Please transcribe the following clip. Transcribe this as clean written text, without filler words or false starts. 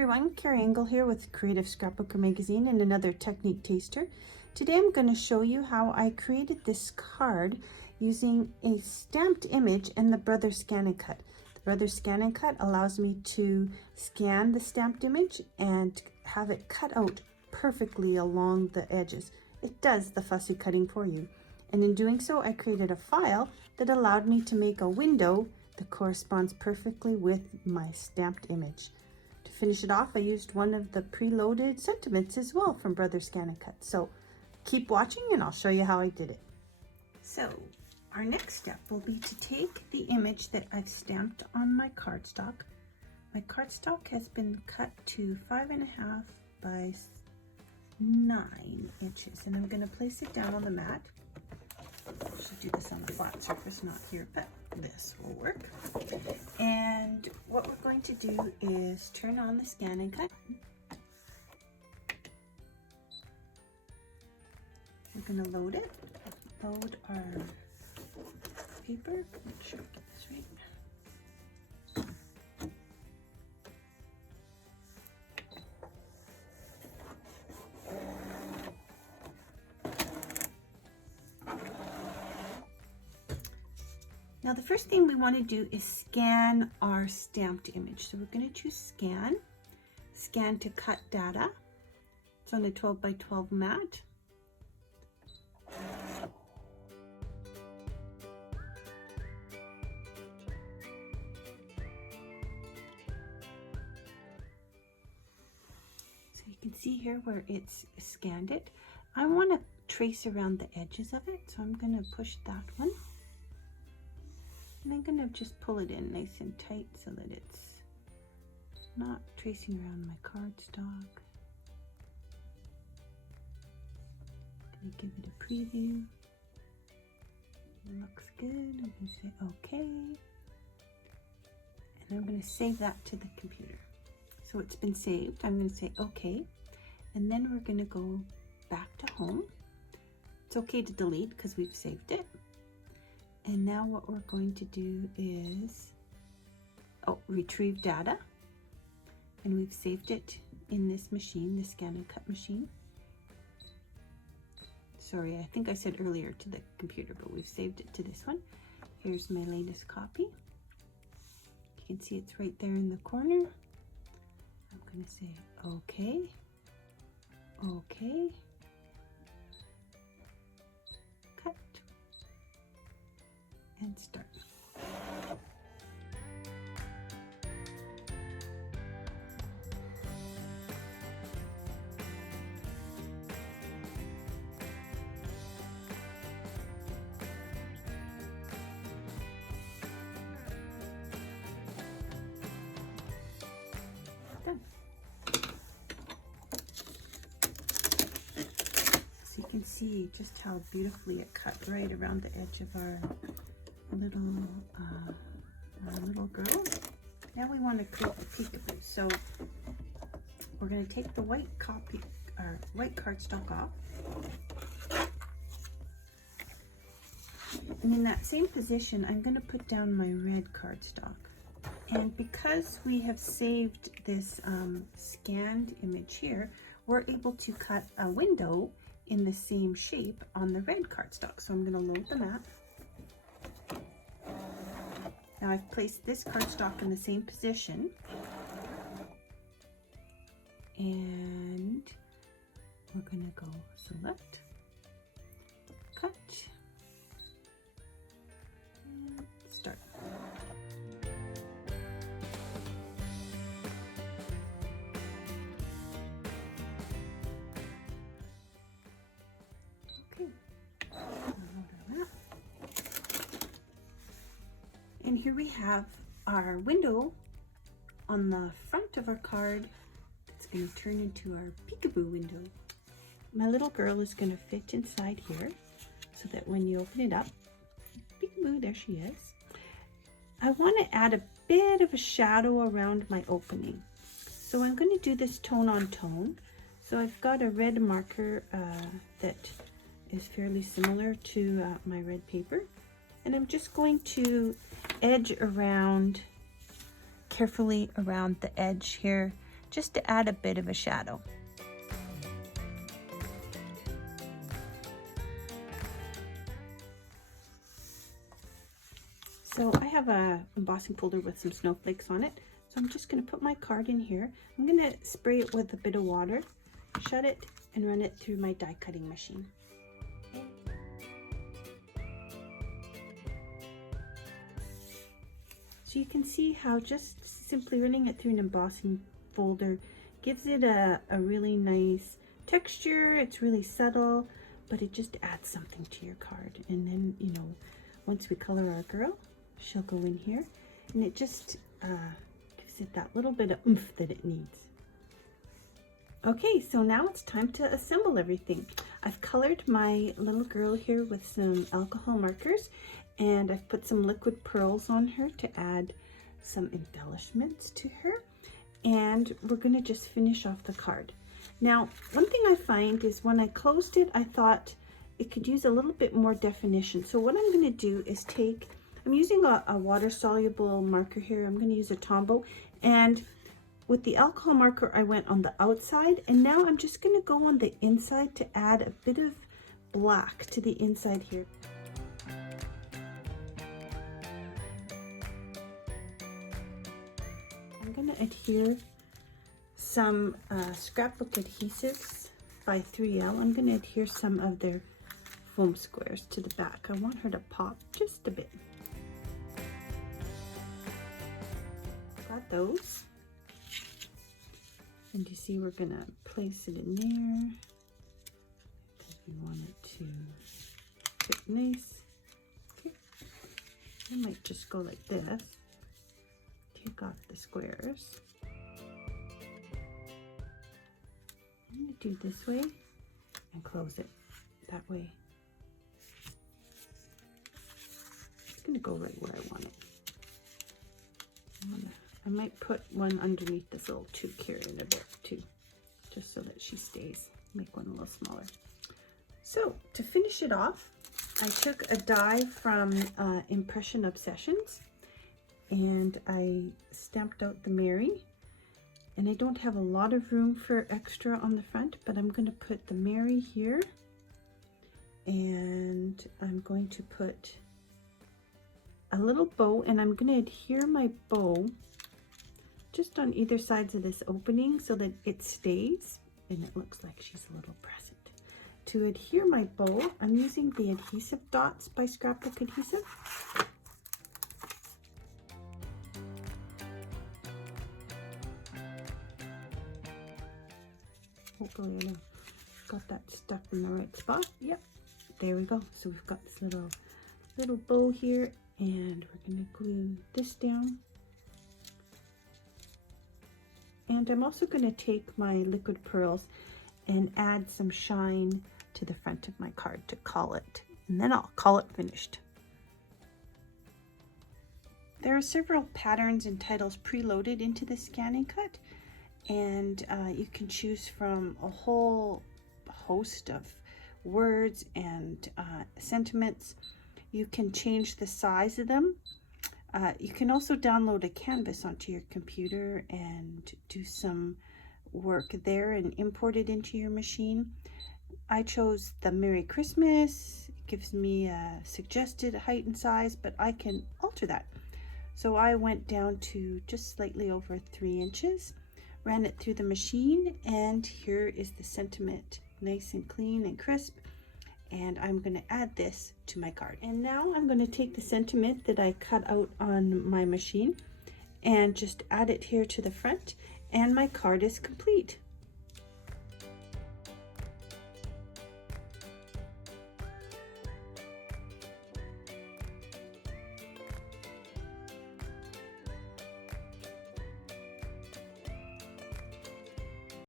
everyone, Carrie Engel here with Creative Scrapbooker magazine and another technique taster. Today I'm going to show you how I created this card using a stamped image and the Brother ScanNCut. The Brother ScanNCut allows me to scan the stamped image and have it cut out perfectly along the edges. It does the fussy cutting for you. And in doing so, I created a file that allowed me to make a window that corresponds perfectly with my stamped image. To finish it off, I used one of the preloaded sentiments as well from Brother ScanNCut. So keep watching and I'll show you how I did it. So our next step will be to take the image that I've stamped on my cardstock. My cardstock has been cut to 5.5 by 9 inches, and I'm going to place it down on the mat. I should do this on a flat surface, not here, but this will work. And what we're going to do is turn on the ScanNCut. We're going to load it. Load our paper. Make sure I get this right. Now the first thing we want to do is scan our stamped image. So we're going to choose scan, scan to cut data. It's on a 12 by 12 mat. So you can see here where it's scanned it. I want to trace around the edges of it, so I'm going to push that one. And I'm going to just pull it in nice and tight so that it's not tracing around my cardstock. I'm going to give it a preview. It looks good. I'm going to say OK. And I'm going to save that to the computer. So it's been saved. I'm going to say OK. And then we're going to go back to home. It's okay to delete because we've saved it. And now what we're going to do is retrieve data, and we've saved it in this machine, the ScanNCut machine. Sorry, I think I said earlier to the computer, but we've saved it to this one. Here's my latest copy. You can see it's right there in the corner. I'm going to say OK, OK. And start. Done. So you can see just how beautifully it cut right around the edge of our little girl. Now we want to create the peekaboo. So we're going to take the white cardstock off. And in that same position, I'm going to put down my red cardstock. And because we have saved this scanned image here, we're able to cut a window in the same shape on the red cardstock. So I'm going to load the mat. Now I've placed this cardstock in the same position, and we're going to go select, cut, and start. Okay. And here we have our window on the front of our card that's going to turn into our peekaboo window. My little girl is going to fit inside here so that when you open it up, peekaboo, there she is. I want to add a bit of a shadow around my opening. So I'm going to do this tone on tone. So I've got a red marker that is fairly similar to my red paper. And I'm just going to edge around carefully around the edge here just to add a bit of a shadow. So I have a embossing folder with some snowflakes on it. So I'm just going to put my card in here. I'm going to spray it with a bit of water, shut it, and run it through my die cutting machine. So you can see how just simply running it through an embossing folder gives it a really nice texture. It's really subtle, but it just adds something to your card. And then, you know, once we color our girl, she'll go in here, and it just gives it that little bit of oomph that it needs. Okay, so now it's time to assemble everything. I've colored my little girl here with some alcohol markers, and I've put some liquid pearls on her to add some embellishments to her. And we're gonna just finish off the card. Now, one thing I find is when I closed it, I thought it could use a little bit more definition. So what I'm gonna do is I'm using a water-soluble marker here. I'm gonna use a Tombow, and with the alcohol marker, I went on the outside, and now I'm just gonna go on the inside to add a bit of black to the inside here. I'm gonna adhere some Scrapbook adhesives by 3L. I'm gonna adhere some of their foam squares to the back. I want her to pop just a bit. Got those. And you see we're gonna place it in there because we want it to fit nice. Okay. I might just go like this. Take off the squares. I'm gonna do this way and close it that way. It's gonna go right where I want it. I might put one underneath this little tube here in a bit too, just so that she stays. Make one a little smaller. So to finish it off, I took a die from Impression Obsessions, and I stamped out the Mary. And I don't have a lot of room for extra on the front, but I'm going to put the Mary here, and I'm going to put a little bow, and I'm going to adhere my bow just on either sides of this opening so that it stays and it looks like she's a little present. To adhere my bow, I'm using the adhesive Dodz by Scrapbook Adhesive. Hopefully I've got that stuck in the right spot. Yep, there we go. So we've got this little bow here, and we're going to glue this down. And I'm also going to take my liquid pearls and add some shine to the front of my card to call it, and then I'll call it finished. There are several patterns and titles preloaded into the ScanNCut, and you can choose from a whole host of words and sentiments. You can change the size of them. You can also download a canvas onto your computer and do some work there and import it into your machine. I chose the Merry Christmas. It gives me a suggested height and size, but I can alter that. So I went down to just slightly over 3 inches, ran it through the machine, and here is the sentiment, nice and clean and crisp. And I'm going to add this to my card. And now I'm going to take the sentiment that I cut out on my machine and just add it here to the front, and my card is complete.